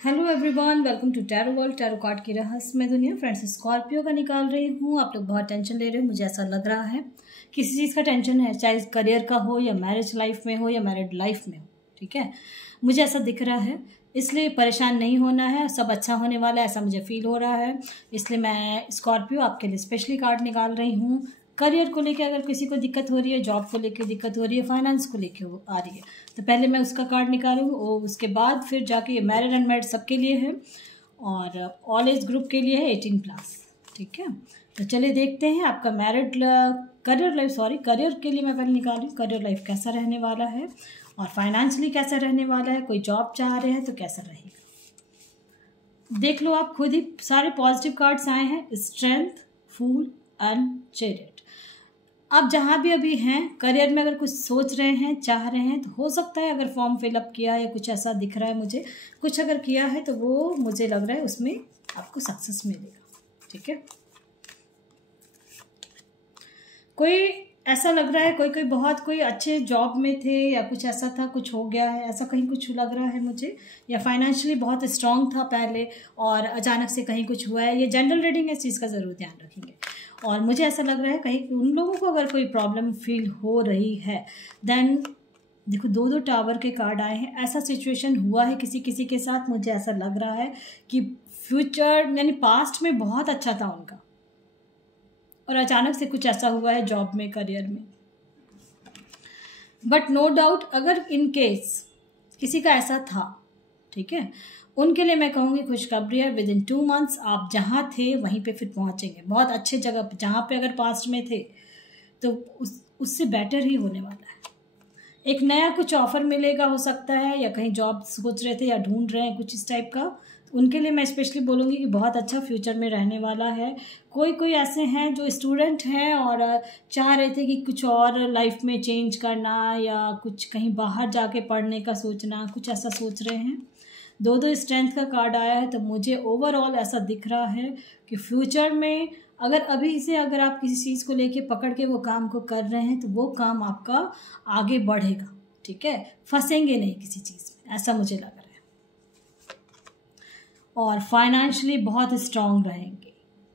Hello everyone, welcome to tarot world. Tarot card की रहस्यमय दुनिया। फ्रेंड्स, स्कॉर्पियो का निकाल रही हूँ। आप लोग बहुत टेंशन ले रहे हो, मुझे ऐसा लग रहा है किसी चीज़ का टेंशन है, चाहे करियर का हो या मैरिज लाइफ में हो या मैरिड लाइफ में हो। ठीक है, मुझे ऐसा दिख रहा है, इसलिए परेशान नहीं होना है, सब अच्छा होने वाला है, ऐसा मुझे फील हो रहा है। इसलिए मैं स्कॉर्पियो आपके लिए स्पेशली कार्ड निकाल रही हूँ। करियर को लेके अगर किसी को दिक्कत हो रही है, जॉब को लेके दिक्कत हो रही है, फाइनेंस को लेके आ रही है, तो पहले मैं उसका कार्ड निकालूँ और उसके बाद फिर जाके ये मैरिड अनमैरिड सबके लिए है और ऑल एज ग्रुप के लिए है 18+। ठीक है, तो चलिए देखते हैं आपका करियर के लिए मैं पहले निकाल रही हूँ। करियर लाइफ कैसा रहने वाला है और फाइनेंशियली कैसा रहने वाला है, कोई जॉब चाह रहे हैं तो कैसा रहेगा। देख लो आप खुद ही, सारे पॉजिटिव कार्ड्स आए हैं, स्ट्रेंथ, फूल एंड चैरियट। आप जहाँ भी अभी हैं, करियर में अगर कुछ सोच रहे हैं, चाह रहे हैं, तो हो सकता है अगर फॉर्म फिलअप किया या कुछ ऐसा दिख रहा है मुझे, कुछ अगर किया है तो वो मुझे लग रहा है उसमें आपको सक्सेस मिलेगा। ठीक है, कोई ऐसा लग रहा है कोई अच्छे जॉब में थे या कुछ ऐसा था, कुछ हो गया है, ऐसा कहीं कुछ लग रहा है मुझे, या फाइनेंशियली बहुत स्ट्रांग था पहले और अचानक से कहीं कुछ हुआ है। ये जनरल रीडिंग है, इस चीज़ का ज़रूर ध्यान रखेंगे। और मुझे ऐसा लग रहा है कहीं उन लोगों को अगर कोई प्रॉब्लम फील हो रही है, देन देखो 2 टावर के कार्ड आए हैं। ऐसा सिचुएशन हुआ है किसी किसी के साथ, मुझे ऐसा लग रहा है कि फ्यूचर यानी पास्ट में बहुत अच्छा था उनका और अचानक से कुछ ऐसा हुआ है जॉब में, करियर में। बट नो डाउट, अगर इन केस किसी का ऐसा था, ठीक है, उनके लिए मैं कहूँगी खुशखबरी है। विद इन 2 मंथ्स आप जहाँ थे वहीं पे फिर पहुँचेंगे, बहुत अच्छे जगह पे, जहाँ पे अगर पास्ट में थे तो उससे बेटर ही होने वाला है। एक नया कुछ ऑफर मिलेगा हो सकता है, या कहीं जॉब सोच रहे थे या ढूंढ रहे हैं कुछ इस टाइप का, उनके लिए मैं स्पेशली बोलूँगी कि बहुत अच्छा फ्यूचर में रहने वाला है। कोई ऐसे हैं जो स्टूडेंट हैं और चाह रहे थे कि कुछ और लाइफ में चेंज करना या कुछ कहीं बाहर जाके पढ़ने का सोचना, कुछ ऐसा सोच रहे हैं। 2 स्ट्रेंथ का कार्ड आया है, तो मुझे ओवरऑल ऐसा दिख रहा है कि फ्यूचर में अगर अभी से अगर आप किसी चीज़ को लेके पकड़ के वो काम को कर रहे हैं तो वो काम आपका आगे बढ़ेगा। ठीक है, फंसेंगे नहीं किसी चीज़ में, ऐसा मुझे लग रहा है। और फाइनेंशियली बहुत स्ट्रांग रहेंगे,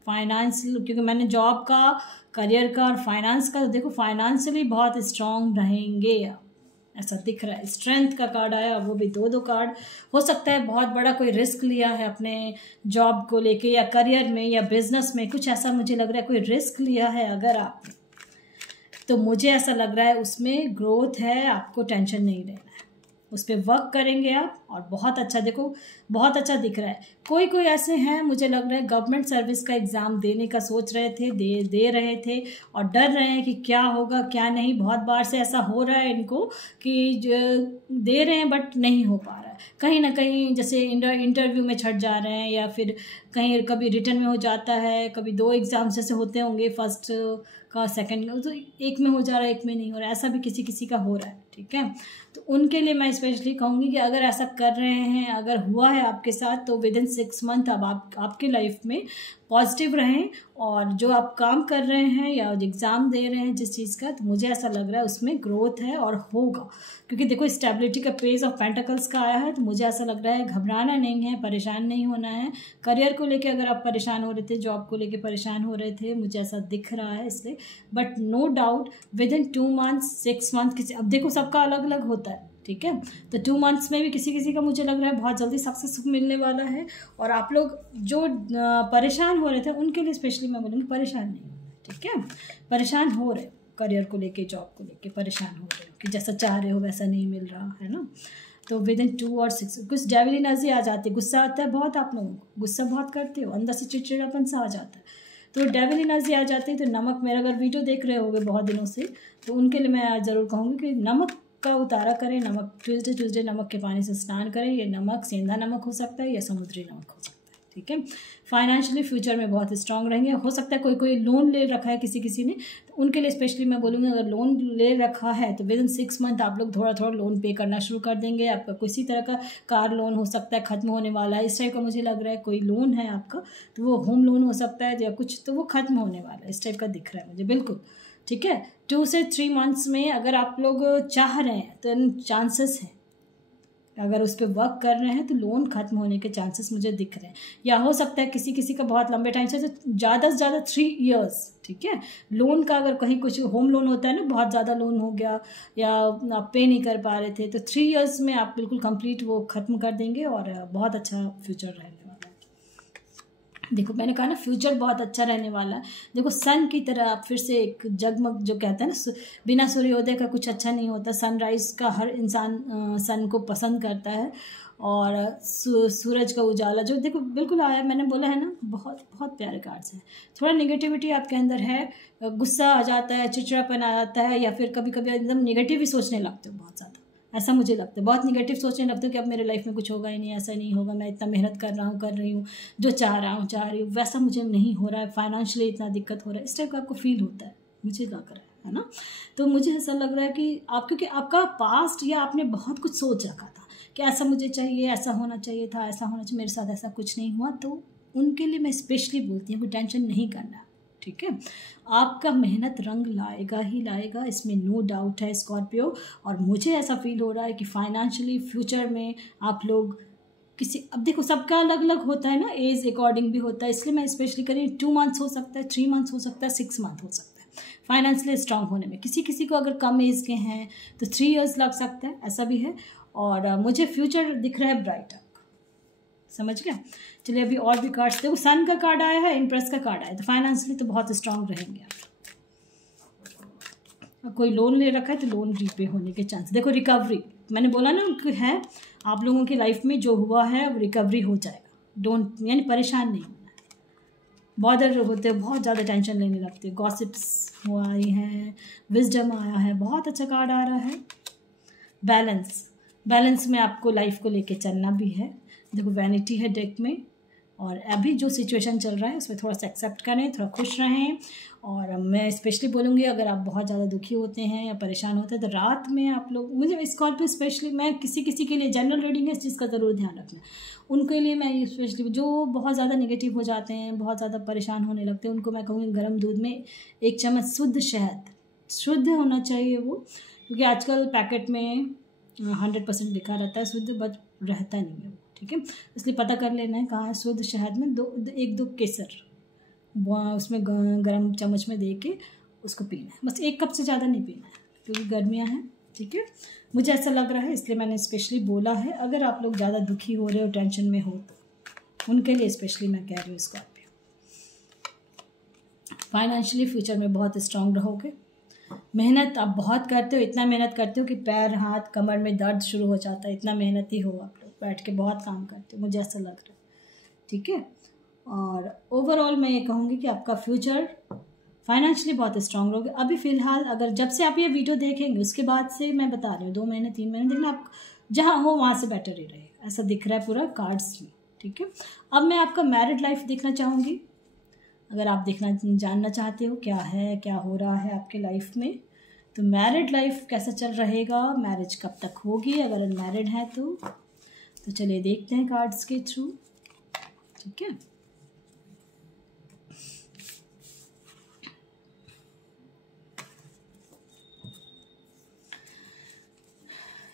फाइनेंशियल, क्योंकि मैंने जॉब का, करियर का और फाइनेंस का, तो देखो फाइनेंशियली बहुत स्ट्रांग रहेंगे, ऐसा दिख रहा है। स्ट्रेंथ का कार्ड आया, वो भी 2 कार्ड। हो सकता है बहुत बड़ा कोई रिस्क लिया है अपने जॉब को लेके या करियर में या बिजनेस में, कुछ ऐसा मुझे लग रहा है, कोई रिस्क लिया है अगर आपने, तो मुझे ऐसा लग रहा है उसमें ग्रोथ है, आपको टेंशन नहीं लेना है, उस पर वर्क करेंगे आप और बहुत अच्छा, देखो बहुत अच्छा दिख रहा है। कोई ऐसे हैं, मुझे लग रहा है गवर्नमेंट सर्विस का एग्ज़ाम देने का सोच रहे थे, दे रहे थे और डर रहे हैं कि क्या होगा क्या नहीं। बहुत बार से ऐसा हो रहा है इनको कि दे रहे हैं बट नहीं हो पा रहा है, कहीं ना कहीं जैसे इंटरव्यू में छट जा रहे हैं, या फिर कहीं कभी रिटर्न में हो जाता है, कभी 2 एग्ज़ाम जैसे होते होंगे, फर्स्ट का सेकंड का, तो एक में हो जा रहा है एक में नहीं हो रहा है, ऐसा भी किसी किसी का हो रहा है। ठीक है, तो उनके लिए मैं स्पेशली कहूँगी कि अगर ऐसा कर रहे हैं, अगर हुआ है आपके साथ, तो विद इन 6 मंथ अब आपकी लाइफ में पॉजिटिव रहें और जो आप काम कर रहे हैं या एग्ज़ाम दे रहे हैं जिस चीज़ का, तो मुझे ऐसा लग रहा है उसमें ग्रोथ है और होगा। क्योंकि देखो स्टेबिलिटी का पेज ऑफ पेंटिकल्स का आया है, तो मुझे ऐसा लग रहा है घबराना नहीं है, परेशान नहीं होना है। करियर को लेके अगर आप परेशान हो रहे थे, जॉब को लेके परेशान हो रहे थे, मुझे ऐसा दिख रहा है इसलिए। But no doubt within 2 months 6 month किसी, अब देखो सबका अलग अलग होता है। ठीक है, तो 2 मंथ्स में भी किसी किसी का मुझे लग रहा है बहुत जल्दी सक्सेस मिलने वाला है। और आप लोग जो परेशान हो रहे थे उनके लिए स्पेशली मैं बोलूँगी परेशान नहीं होना। ठीक है, परेशान हो रहे हो करियर को लेके, जॉब को लेके परेशान हो रहे हो कि जैसा चाह रहे हो वैसा नहीं मिल रहा है ना, तो विद इन 2 और 6 कुछ डेविल एनर्जी आ जाती है, गुस्सा आता है बहुत, आप लोगों को गुस्सा बहुत करते हो, अंदर से चिड़चिड़ापन सा आ जाता है, तो डेविल एनर्जी आ जाती है। तो नमक, मेरा अगर वीडियो देख रहे होगे बहुत दिनों से, तो उनके लिए मैं ज़रूर कहूँगी कि नमक का उतारा करें, नमक ट्यूसडे नमक के पानी से स्नान करें। ये नमक सेंधा नमक हो सकता है या समुद्री नमक हो सकता है। ठीक है, फाइनेंशियली फ्यूचर में बहुत स्ट्रांग रहेंगे। हो सकता है कोई लोन ले रखा है किसी ने, तो उनके लिए स्पेशली मैं बोलूँगी अगर लोन ले रखा है तो विद इन 6 मंथ आप लोग थोड़ा लोन पे करना शुरू कर देंगे। आपका किसी तरह का कार लोन हो सकता है, ख़त्म होने वाला है इस टाइप का मुझे लग रहा है। कोई लोन है आपका तो वो होम लोन हो सकता है या कुछ, तो वो ख़त्म होने वाला है, इस टाइप का दिख रहा है मुझे बिल्कुल। ठीक है, 2 से 3 मंथ्स में अगर आप लोग चाह रहे हैं तो चांसेस हैं अगर उस पर वर्क कर रहे हैं तो लोन खत्म होने के चांसेस मुझे दिख रहे हैं। या हो सकता है किसी किसी का बहुत लंबे टाइम से ज़्यादा 3 इयर्स, ठीक है। लोन का अगर कहीं कुछ होम लोन होता है ना, बहुत ज़्यादा लोन हो गया या आप पे नहीं कर पा रहे थे, तो 3 इयर्स में आप बिल्कुल कंप्लीट वो ख़त्म कर देंगे और बहुत अच्छा फ्यूचर रहने वाला है। देखो मैंने कहा ना फ्यूचर बहुत अच्छा रहने वाला है। देखो सन की तरह आप फिर से एक जगमग, जो कहते हैं ना बिना सूर्योदय का कुछ अच्छा नहीं होता। सनराइज का हर इंसान सन को पसंद करता है और सूरज का उजाला जो देखो बिल्कुल आया, मैंने बोला है ना, बहुत बहुत प्यारे कार्ड्स हैं। थोड़ा नेगेटिविटी आपके अंदर है, गुस्सा आ जाता है, चिड़चिड़ापन आ जाता है, या फिर कभी कभी एकदम नेगेटिव ही सोचने लगते हो बहुत ज़्यादा, ऐसा मुझे लगता है। बहुत नेगेटिव सोचने लगते हो कि अब मेरे लाइफ में कुछ होगा ही नहीं, ऐसा नहीं होगा, मैं इतना मेहनत कर रही हूँ, जो चाह रही हूँ वैसा मुझे नहीं हो रहा है, फाइनेंशियली इतना दिक्कत हो रहा है, इस टाइप का आपको फील होता है, मुझे लग रहा है ना। तो मुझे ऐसा लग रहा है कि आप, क्योंकि आपका पास्ट या आपने बहुत कुछ सोच रखा था कि ऐसा मुझे चाहिए, ऐसा होना चाहिए था, ऐसा होना चाहिए, मेरे साथ ऐसा कुछ नहीं हुआ, तो उनके लिए मैं स्पेशली बोलती हूँ कि टेंशन नहीं करना, ठीक है। आपका मेहनत रंग लाएगा ही लाएगा, इसमें नो डाउट है स्कॉर्पियो। और मुझे ऐसा फील हो रहा है कि फाइनेंशियली फ्यूचर में आप लोग किसी, अब देखो सबका अलग अलग होता है ना, एज अकॉर्डिंग भी होता है, इसलिए मैं स्पेशली करी 2 मंथ्स हो सकता है, 3 मंथ्स हो सकता है, 6 मंथ हो सकता है फाइनेंशियली स्ट्रांग होने में। किसी किसी को अगर कम एज के हैं तो 3 इयर्स लग सकता है, ऐसा भी है। और मुझे फ्यूचर दिख रहा है ब्राइट, समझ गया। चलिए अभी और भी कार्ड्स देखो, सन का कार्ड आया है, इम्प्रेस का कार्ड आया है, तो फाइनेंशियली तो बहुत स्ट्रांग रहेंगे आप। कोई लोन ले रखा है तो लोन रीपे होने के चांस, देखो रिकवरी, मैंने बोला ना है, आप लोगों की लाइफ में जो हुआ है वो रिकवरी हो जाएगा। डोंट, यानी परेशान नहीं होना है, बॉदर होते हो, बहुत ज़्यादा टेंशन लेने लगते हो। गॉसिप्स हुआ ही हैं, विजडम आया है, बहुत अच्छा कार्ड आ रहा है। बैलेंस में आपको लाइफ को लेके चलना भी है। देखो वैनिटी है डेक में, और अभी जो सिचुएशन चल रहा है उसमें थोड़ा सा एक्सेप्ट करें, थोड़ा खुश रहें। और मैं स्पेशली बोलूँगी अगर आप बहुत ज़्यादा दुखी होते हैं या परेशान होते हैं तो रात में आप लोग, मुझे स्कॉर्पियो स्पेशली, मैं किसी किसी के लिए जनरल रीडिंग है, इस चीज़ का ज़रूर ध्यान रखना, उनके लिए मैं ये स्पेशली जो बहुत ज़्यादा नेगेटिव हो जाते हैं, बहुत ज़्यादा परेशान होने लगते हैं, उनको मैं कहूँगी गर्म दूध में 1 चम्मच शुद्ध शहद, शुद्ध होना चाहिए वो, क्योंकि आजकल पैकेट में 100% लिखा रहता है शुद्ध, बट रहता नहीं है, ठीक है। इसलिए पता कर लेना है कहाँ है शुद्ध शहद में 1-2 केसर उसमें गर्म चम्मच में दे के उसको पीना है, बस 1 कप से ज़्यादा नहीं पीना है क्योंकि गर्मियाँ हैं, ठीक है। मुझे ऐसा लग रहा है इसलिए मैंने स्पेशली बोला है। अगर आप लोग ज़्यादा दुखी हो रहे हो, टेंशन में हो, तो उनके लिए स्पेशली मैं कह रही हूँ स्कॉर्पियो। फाइनेंशियली फ्यूचर में बहुत स्ट्रांग रहोगे। मेहनत आप बहुत करते हो, इतना मेहनत करते हो कि पैर हाथ कमर में दर्द शुरू हो जाता है, इतना मेहनती हो आप लोग, बैठ के बहुत काम करते हो, मुझे ऐसा लग रहा है, ठीक है। और ओवरऑल मैं ये कहूँगी कि आपका फ्यूचर फाइनेंशियली बहुत स्ट्रांग रहोगे। अभी फ़िलहाल अगर जब से आप ये वीडियो देखेंगे उसके बाद से मैं बता रही हूँ 2 महीने 3 महीने देखना, आप जहाँ हो वहाँ से बेटर ही रहे, ऐसा दिख रहा है पूरा कार्ड्स में, ठीक है। अब मैं आपका मैरिड लाइफ देखना चाहूँगी। अगर आप जानना चाहते हो क्या है, क्या हो रहा है आपके लाइफ में, तो मैरिड लाइफ कैसा चल रहेगा, मैरिज कब तक होगी, अगर अनमैरिड है तो चलिए देखते हैं कार्ड्स के थ्रू, ठीक है।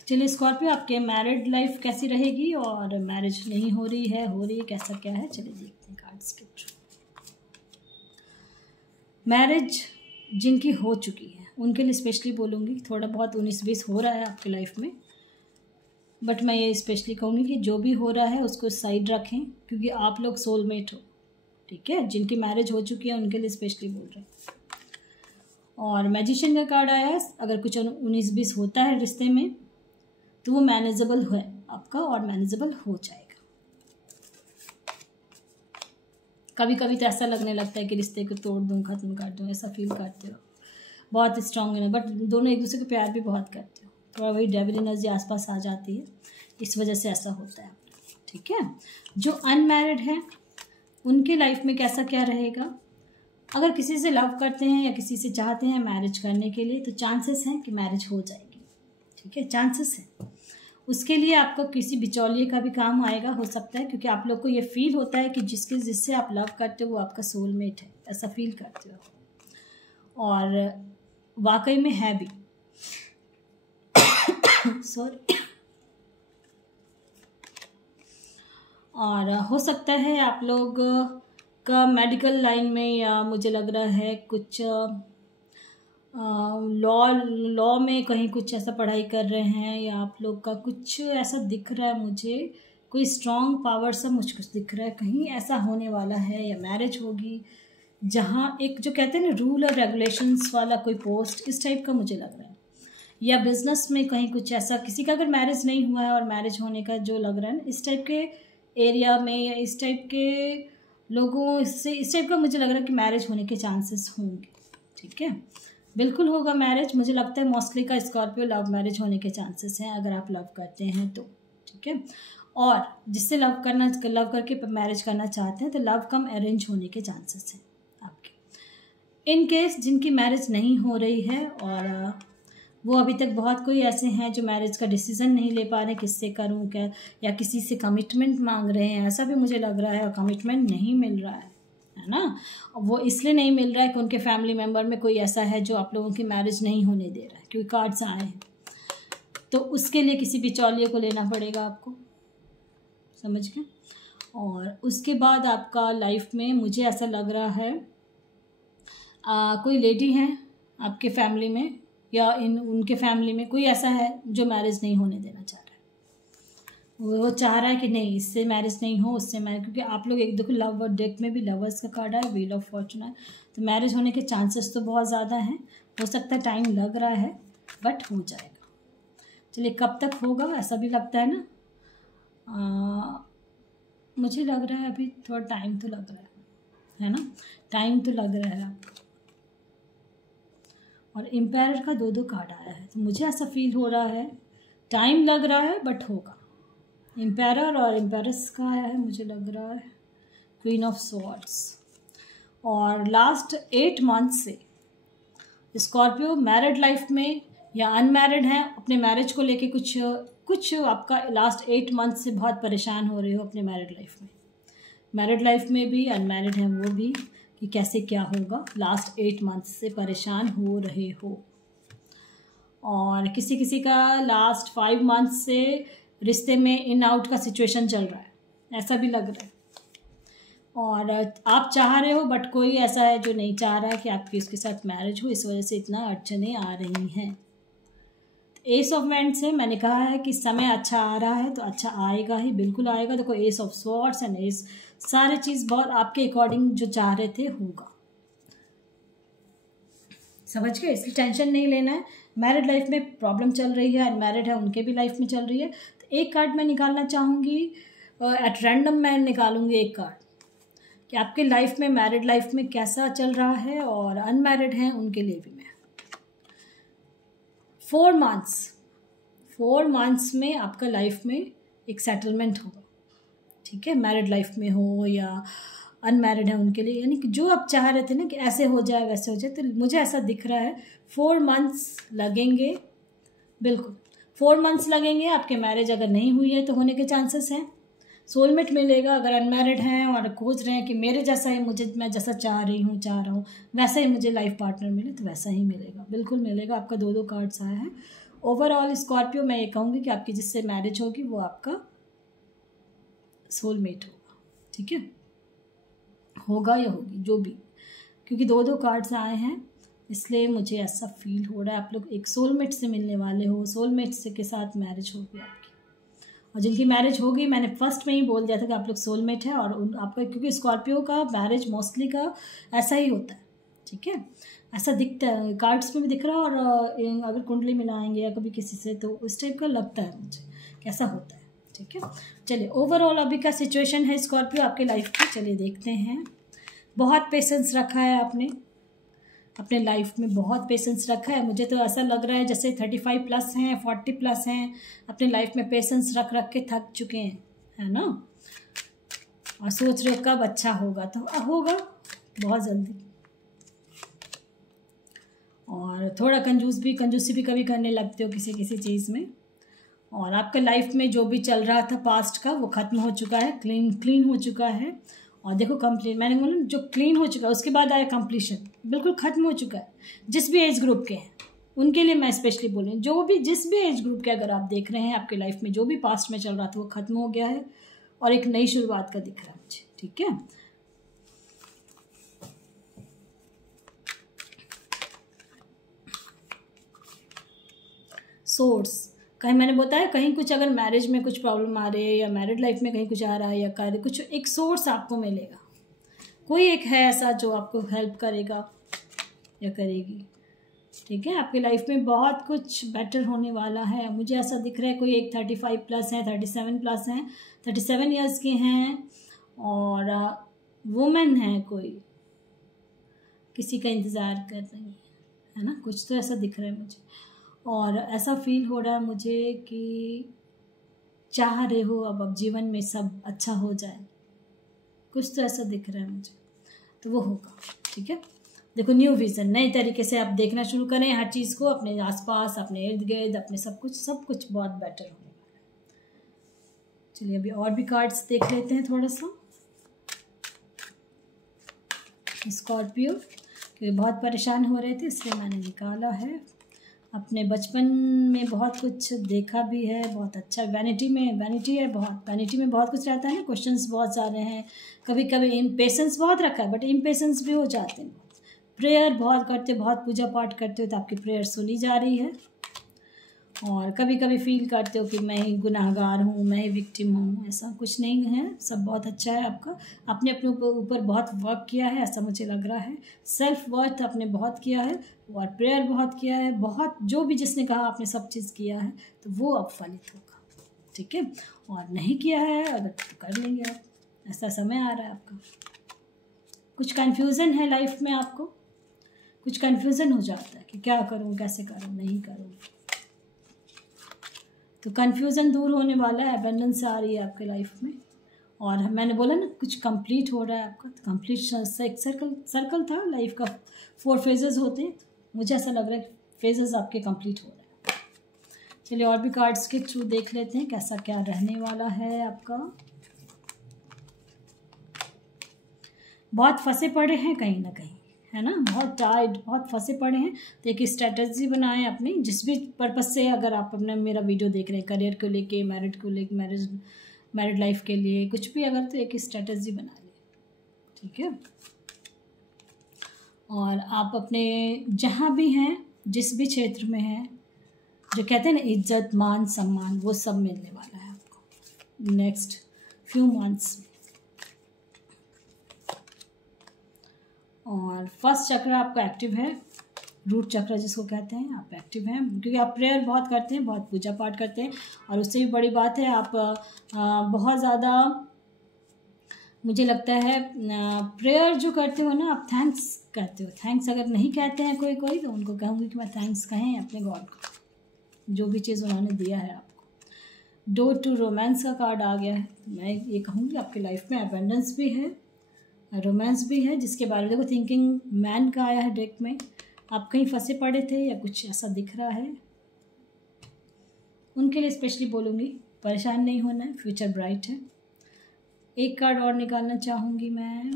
चलिए स्कॉर्पियो आपके मैरिड लाइफ कैसी रहेगी, और मैरिज नहीं हो रही है कैसा क्या है, चलिए देखते हैं कार्ड्स के थ्रू। मैरिज जिनकी हो चुकी है उनके लिए स्पेशली बोलूँगी, थोड़ा बहुत 19-20 हो रहा है आपकी लाइफ में, बट मैं ये स्पेशली कहूँगी कि जो भी हो रहा है उसको साइड रखें, क्योंकि आप लोग सोलमेट हो, ठीक है। जिनकी मैरिज हो चुकी है उनके लिए स्पेशली बोल रहे हैं। और मैजिशियन का कार्ड आया है, अगर कुछ 19-20 होता है रिश्ते में तो वो मैनेजेबल है आपका, और मैनेजेबल हो जाएगा। कभी कभी तो ऐसा लगने लगता है कि रिश्ते को तोड़ दूँ, ख़त्म कर दूँ, ऐसा फील करते हो, बहुत स्ट्रांग है, बट दोनों एक दूसरे को प्यार भी बहुत करते हो, थोड़ा वही डेविल एनर्जी आसपास आ जाती है, इस वजह से ऐसा होता है, ठीक है। जो अनमैरिड हैं उनके लाइफ में कैसा क्या रहेगा, अगर किसी से लव करते हैं या किसी से चाहते हैं मैरिज करने के लिए तो चांसेस हैं कि मैरिज हो जाएगी, ठीक है, चांसेस हैं। उसके लिए आपको किसी बिचौलिए का भी काम आएगा, हो सकता है, क्योंकि आप लोग को ये फील होता है कि जिससे आप लव करते हो वो आपका सोलमेट है, ऐसा फील करते हो, और वाकई में है भी। सॉरी और हो सकता है आप लोग का मेडिकल लाइन में, या मुझे लग रहा है कुछ लॉ में कहीं कुछ ऐसा पढ़ाई कर रहे हैं, या आप लोग का कुछ ऐसा दिख रहा है मुझे, कोई स्ट्रॉन्ग पावर सा मुझे कुछ दिख रहा है, कहीं ऐसा होने वाला है, या मैरिज होगी जहाँ एक जो कहते हैं ना रूल और रेगुलेशंस वाला कोई पोस्ट, इस टाइप का मुझे लग रहा है। या बिजनेस में कहीं कुछ ऐसा, किसी का अगर मैरिज नहीं हुआ है और मैरिज होने का जो लग रहा है ना, इस टाइप के एरिया में या इस टाइप के लोगों से, इस टाइप का मुझे लग रहा है कि मैरिज होने के चांसेस होंगे। ठीक है, बिल्कुल होगा मैरिज। मुझे लगता है मोस्टली का स्कॉर्पियो लव मैरिज होने के चांसेस हैं अगर आप लव करते हैं तो। ठीक है, और जिससे लव करके मैरिज करना चाहते हैं तो लव कम अरेंज होने के चांसेस हैं आपके। इन केस जिनकी मैरिज नहीं हो रही है और वो अभी तक, बहुत कोई ऐसे हैं जो मैरिज का डिसीज़न नहीं ले पा रहे, किससे करूं क्या, या किसी से कमिटमेंट मांग रहे हैं, ऐसा भी मुझे लग रहा है, और कमिटमेंट नहीं मिल रहा है ना। वो इसलिए नहीं मिल रहा है कि उनके फैमिली मेम्बर में कोई ऐसा है जो आप लोगों की मैरिज नहीं होने दे रहा है, क्योंकि कार्ड्स आए हैं। तो उसके लिए किसी बिचौलिए को लेना पड़ेगा आपको, समझ गए। और उसके बाद आपका लाइफ में मुझे ऐसा लग रहा है कोई लेडी है आपके फैमिली में, या उनके फैमिली में कोई ऐसा है जो मैरिज नहीं होने देना चाह रहा है। वो चाह रहा है कि नहीं, इससे मैरिज नहीं हो, उससे मैरिज, क्योंकि आप लोग एक देखो लव डेक में भी लवर्स का कार्ड है, व्हील ऑफ फॉर्चून है, तो मैरिज होने के चांसेस तो बहुत ज़्यादा हैं। हो सकता है टाइम लग रहा है, बट हो जाएगा। चलिए, कब तक होगा ऐसा भी लगता है ना। मुझे लग रहा है अभी थोड़ा टाइम तो लग रहा है ना, टाइम तो लग रहा है आपको। और एम्पायर का 2 कार्ड आया है, तो मुझे ऐसा फील हो रहा है टाइम लग रहा है बट होगा। एम्पायर और एम्पायरस का आया है, मुझे लग रहा है क्वीन ऑफ स्वॉर्ड्स। और लास्ट 8 मंथ से स्कॉर्पियो मैरिड लाइफ में या अनमैरिड हैं, अपने मैरिज को लेके कुछ आपका लास्ट 8 मंथ से बहुत परेशान हो रहे हो अपने मैरिड लाइफ में। मैरिड लाइफ में भी, अनमैरिड हैं वो भी, कि कैसे क्या होगा, लास्ट 8 मंथ से परेशान हो रहे हो। और किसी किसी का लास्ट 5 मंथ से रिश्ते में इन आउट का सिचुएशन चल रहा है, ऐसा भी लग रहा है। और आप चाह रहे हो बट कोई ऐसा है जो नहीं चाह रहा है कि आपकी उसके साथ मैरिज हो, इस वजह से इतना अड़चने आ रही हैं। एस ऑफ वैंड से मैंने कहा है कि समय अच्छा आ रहा है तो अच्छा आएगा ही, बिल्कुल आएगा। देखो S of swords and S, सारे चीज़ बहुत आपके अकॉर्डिंग जो चाह रहे थे होगा, समझ गए। इसकी टेंशन नहीं लेना है। मैरिड लाइफ में प्रॉब्लम चल रही है, अनमैरिड है उनके भी लाइफ में चल रही है। तो एक कार्ड मैं निकालना चाहूँगी, एट रैंडम मैं निकालूंगी एक कार्ड कि आपके लाइफ में, मैरिड लाइफ में कैसा चल रहा है, और अनमैरिड हैं उनके लिए भी मैं 4 मंथ्स में आपका लाइफ में एक सेटलमेंट होगा। ठीक है, मैरिड लाइफ में हो या अनमैरिड है उनके लिए, यानी कि जो आप चाह रहे थे ना कि ऐसे हो जाए वैसे हो जाए, तो मुझे ऐसा दिख रहा है 4 मंथ्स लगेंगे, बिल्कुल 4 मंथ्स लगेंगे। आपके मैरिज अगर नहीं हुई है तो होने के चांसेस हैं। सोलमेट मिलेगा अगर अनमैरिड हैं और खोज रहे हैं कि मेरे जैसा ही, मैं जैसा चाह रहा हूँ वैसा ही मुझे लाइफ पार्टनर मिले, तो वैसा ही मिलेगा, बिल्कुल मिलेगा। आपका 2 कार्ड्स आया है। ओवरऑल स्कॉर्पियो मैं ये कहूँगी कि आपकी जिससे मैरिज होगी वो आपका सोलमेट होगा। ठीक है, होगा या होगी जो भी, क्योंकि 2 कार्ड्स आए हैं, इसलिए मुझे ऐसा फील हो रहा है आप लोग एक सोलमेट से मिलने वाले हो, सोलमेट से के साथ मैरिज होगी आपकी। और जिनकी मैरिज होगी, मैंने फर्स्ट में ही बोल दिया था कि आप लोग सोलमेट है, और आपका, क्योंकि स्कॉर्पियो का मैरिज मोस्टली का ऐसा ही होता है। ठीक है, ऐसा दिखता है, कार्ड्स में भी दिख रहा है, और अगर कुंडली मिलाएंगे या कभी किसी से, तो उस टाइप का लगता है मुझे कैसा होता है। ठीक है, चलिए ओवरऑल अभी का सिचुएशन है स्कॉर्पियो आपके लाइफ की, चलिए देखते हैं। बहुत पेशेंस रखा है आपने अपने लाइफ में, बहुत पेशेंस रखा है। मुझे तो ऐसा लग रहा है जैसे 35 प्लस हैं, 40 प्लस हैं, अपने लाइफ में पेशेंस रख के थक चुके हैं, है ना। और सोच रहे कब अच्छा होगा, तो होगा बहुत जल्दी। और थोड़ा कंजूसी भी कभी करने लगते हो किसी किसी चीज़ में। और आपके लाइफ में जो भी चल रहा था पास्ट का, वो ख़त्म हो चुका है, क्लीन हो चुका है। और देखो कंप्लीट, मैंने बोला जो क्लीन हो चुका है उसके बाद आया कंप्लीशन, बिल्कुल ख़त्म हो चुका है। जिस भी एज ग्रुप के हैं उनके लिए मैं स्पेशली बोलूँ, जिस भी एज ग्रुप के अगर आप देख रहे हैं आपके लाइफ में जो भी पास्ट में चल रहा था वो ख़त्म हो गया है। और एक नई शुरुआत का दिख रहा है मुझे, ठीक है। सोर्स, कहीं मैंने बताया कहीं कुछ अगर मैरिज में कुछ प्रॉब्लम आ रही है या मैरिड लाइफ में कहीं कुछ आ रहा है या कार्य कुछ, एक सोर्स आपको मिलेगा, कोई एक है ऐसा जो आपको हेल्प करेगा या करेगी, ठीक है। आपकी लाइफ में बहुत कुछ बेटर होने वाला है, मुझे ऐसा दिख रहा है। कोई एक 35 प्लस है, 37 प्लस हैं, 37 ईयर्स के हैं और वुमेन है, कोई किसी का इंतज़ार कर रही है ना, कुछ तो ऐसा दिख रहा है मुझे। और ऐसा फील हो रहा है मुझे कि चाह रहे हो अब जीवन में सब अच्छा हो जाए, कुछ तो ऐसा दिख रहा है मुझे, तो वो होगा, ठीक है। देखो न्यू विज़न, नए तरीके से आप देखना शुरू करें हर चीज़ को, अपने आसपास, अपने इर्द गिर्द, अपने सब कुछ बहुत बेटर होने वाला है। चलिए अभी और भी कार्ड्स देख लेते हैं थोड़ा सा। स्कॉर्पियो, क्योंकि बहुत परेशान हो रहे थे इसलिए मैंने निकाला है। अपने बचपन में बहुत कुछ देखा भी है, बहुत अच्छा, वैनिटी है, बहुत वैनिटी में बहुत कुछ रहता है ना, क्वेश्चंस बहुत सारे हैं, कभी कभी इम्पेशेंस बहुत रखा है, बट इम्पेशेंस भी हो जाते हैं। प्रेयर बहुत करते हो, बहुत पूजा पाठ करते हो तो आपकी प्रेयर सुनी जा रही है। और कभी कभी फील करते हो कि मैं ही गुनाहगार हूँ, मैं ही विक्टिम हूँ, ऐसा कुछ नहीं है, सब बहुत अच्छा है आपका। आपने अपने ऊपर बहुत वर्क किया है ऐसा मुझे लग रहा है, सेल्फ वर्थ आपने बहुत किया है और प्रेयर बहुत किया है, बहुत जो भी जिसने कहा आपने सब चीज़ किया है, तो वो अब फलित होगा, ठीक है। और नहीं किया है अगर तो कर लेंगे आप, ऐसा समय आ रहा है आपका। कुछ कन्फ्यूज़न है लाइफ में, आपको कुछ कन्फ्यूज़न हो जाता है कि क्या करूँ, कैसे करूँ, नहीं करूँ, तो कन्फ्यूज़न दूर होने वाला है, एबंडेंस आ रही है आपके लाइफ में। और मैंने बोला ना कुछ कंप्लीट हो रहा है आपका, तो कंप्लीट एक सर्कल था लाइफ का, 4 फेजेस होते हैं, मुझे ऐसा लग रहा है फेजेस आपके कंप्लीट हो रहे हैं। चलिए और भी कार्ड्स के थ्रू देख लेते हैं कैसा क्या रहने वाला है आपका। बहुत फंसे पड़े हैं कहीं ना कहीं, है ना, बहुत टाइट, बहुत फंसे पड़े हैं, तो एक स्ट्रेटजी बनाएं अपनी, जिस भी पर्पज़ से अगर आप अपना मेरा वीडियो देख रहे हैं, करियर को लेके, मैरिड को लेके, मैरिड लाइफ के लिए कुछ भी, अगर तो एक स्ट्रेटजी बना लें, ठीक है। और आप अपने जहाँ भी हैं, जिस भी क्षेत्र में हैं, जो कहते हैं ना इज्जत, मान, सम्मान, वो सब मिलने वाला है आपको नेक्स्ट फ्यू मंथ्स में। और फर्स्ट चक्र आपका एक्टिव है, रूट चक्र जिसको कहते हैं, आप एक्टिव हैं क्योंकि आप प्रेयर बहुत करते हैं, बहुत पूजा पाठ करते हैं। और उससे भी बड़ी बात है आप बहुत ज़्यादा, मुझे लगता है प्रेयर जो करते हो ना आप, थैंक्स कहते हो। थैंक्स अगर नहीं कहते हैं कोई तो उनको कहूँगी कि मैं थैंक्स कहें अपने गॉड को, जो भी चीज़ उन्होंने दिया है आपको। डोर टू रोमांस का कार्ड आ गया है, मैं ये कहूँगी आपकी लाइफ में अबंडेंस भी है, रोमांस भी है, जिसके बारे में देखो थिंकिंग मैन का आया है डेक में। आप कहीं फंसे पड़े थे या कुछ ऐसा दिख रहा है, उनके लिए स्पेशली बोलूँगी परेशान नहीं होना है, फ्यूचर ब्राइट है। एक कार्ड और निकालना चाहूँगी मैं,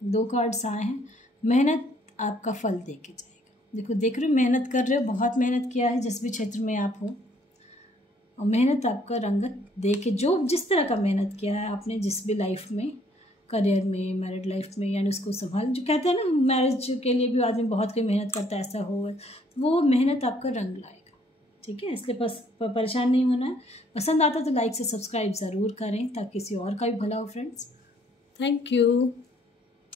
2 कार्ड्स आए हैं। मेहनत आपका फल दे के जाएगा। देखो देख रहे हो, मेहनत कर रहे हो, बहुत मेहनत किया है जिस भी क्षेत्र में आप हो, और मेहनत आपका रंगत दे के, जो जिस तरह का मेहनत किया है आपने जिस भी लाइफ में, करियर में, मैरिड लाइफ में, यानी उसको संभाल, जो कहते हैं ना मैरिज के लिए भी आदमी बहुत कोई मेहनत करता है, ऐसा हो वो मेहनत आपका रंग लाएगा, ठीक है। इसलिए परेशान नहीं होना है। पसंद आता तो लाइक से सब्सक्राइब ज़रूर करें ताकि किसी और का भी भला हो फ्रेंड्स। Thank you.